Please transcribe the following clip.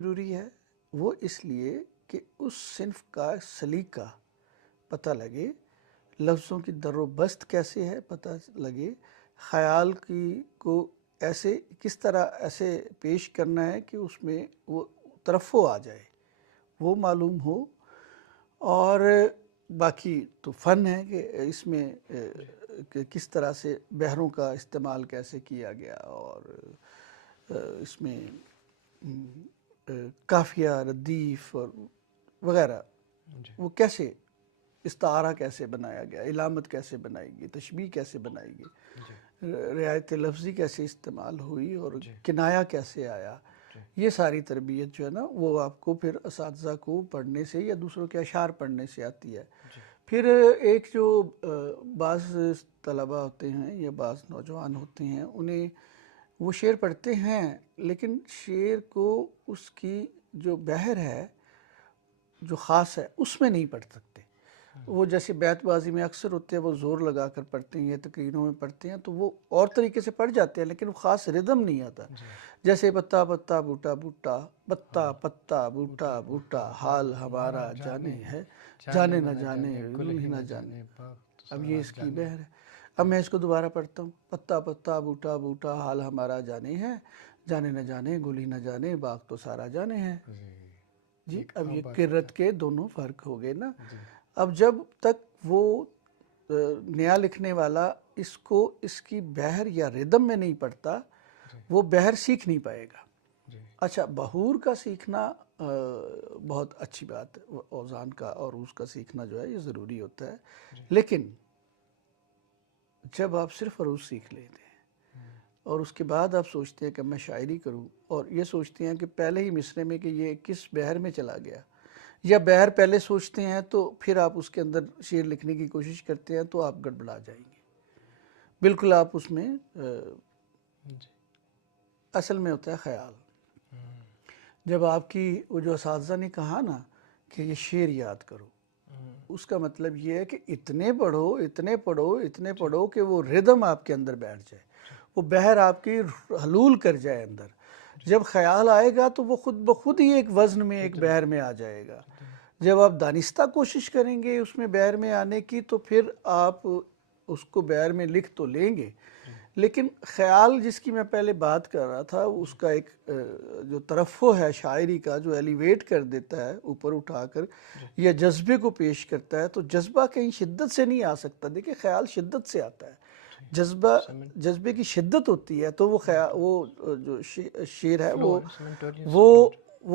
ضروری ہے وہ اس لیے کہ اس صنف کا سلیقہ پتہ لگے، لفظوں کی در و بست کیسے ہے پتہ لگے، خیال کو ایسے کس طرح ایسے پیش کرنا ہے کہ اس میں وہ ترفع آ جائے، وہ معلوم ہو۔ اور باقی تو فن ہے کہ اس میں کہ کس طرح سے بحروں کا استعمال کیسے کیا گیا، اور اس میں قافیہ، ردیف اور وغیرہ وہ کیسے استعارہ کیسے بنایا گیا، علامت کیسے بنائی گئی، تشبیہ کیسے بنائی گئی، رعایت لفظی کیسے استعمال ہوئی، اور کنایہ کیسے آیا۔ یہ ساری تربیت جو ہے نا وہ آپ کو پھر اساتذہ کو پڑھنے سے یا دوسروں کے اشعار پڑھنے سے آتی ہے۔ پھر ایک جو بعض طلبہ ہوتے ہیں یا بعض نوجوان ہوتے ہیں، انہیں وہ شعر پڑھتے ہیں لیکن شعر کو اس کی جو بحر ہے جو خاص ہے اس میں نہیں پڑھ سکتے۔ وہ جیسے بیت بازی میں اکثر ہوتے ہیں، وہ زور لگا کر پڑھتے ہیں یا تقریروں میں پڑھتے ہیں تو وہ اور طریقے سے پڑھ جاتے ہیں لیکن وہ خاص ردم نہیں آتا۔ جیسے پتا پتا بوٹا بوٹا، پتا پتا بوٹا بوٹا، حال ہمارا جانے ہے، جانے نہ جانے گل ہی نہ جانے۔ اب یہ اس کی بحر ہے۔ اب میں اس کو دوبارہ پڑھتا ہوں، پتا پتا بوٹا بوٹا، حال ہمارا جانے ہے، جانے نہ جانے گل ہی نہ جانے، باغ تو سارا جانے ہے۔ جی اب یہ قرت کے دونوں فرق ہو گئے نا۔ اب جب تک وہ نیا لکھنے والا اس کو اس کی بحر یا ردم میں نہیں پڑھتا وہ بحر سیکھ نہیں پائے گا۔ اچھا، بحور کا سیکھنا بہت اچھی بات ہے، اوزان کا اور اس کا سیکھنا جو ہے یہ ضروری ہوتا ہے، لیکن جب آپ صرف عروض سیکھ لیتے ہیں اور اس کے بعد آپ سوچتے ہیں کہ میں شاعری کروں، اور یہ سوچتے ہیں کہ پہلے ہی مصرے میں کہ یہ کس بحر میں چلا گیا، یا بحر پہلے سوچتے ہیں تو پھر آپ اس کے اندر شعر لکھنے کی کوشش کرتے ہیں تو آپ گڑبڑا جائیں گے بالکل۔ آپ اس میں اصل میں ہوتا ہے خیال۔ جب آپ کی وہ جو اساتذہ نے کہا نا کہ یہ شعر یاد کرو، اس کا مطلب یہ ہے کہ اتنے پڑھو اتنے پڑھو اتنے پڑھو کہ وہ ردم آپ کے اندر بیٹھ جائے، وہ بحر آپ کی حلول کر جائے اندر۔ جب خیال آئے گا تو وہ خود بخود ہی ایک وزن میں ایک بحر میں آ جائے گا۔ جب آپ دانستہ کوشش کریں گے اس میں بحر میں آنے کی تو پھر آپ اس کو بحر میں لکھ تو لیں گے، لیکن خیال جس کی میں پہلے بات کر رہا تھا اس کا ایک جو ترفع ہے شاعری کا، جو ایلیویٹ کر دیتا ہے اوپر اٹھا کر یا جذبے کو پیش کرتا ہے، تو جذبہ کہیں شدت سے نہیں آ سکتا۔ دیکھیں خیال شدت سے آتا ہے، جذبے کی شدت ہوتی ہے، تو وہ جو شعر ہے وہ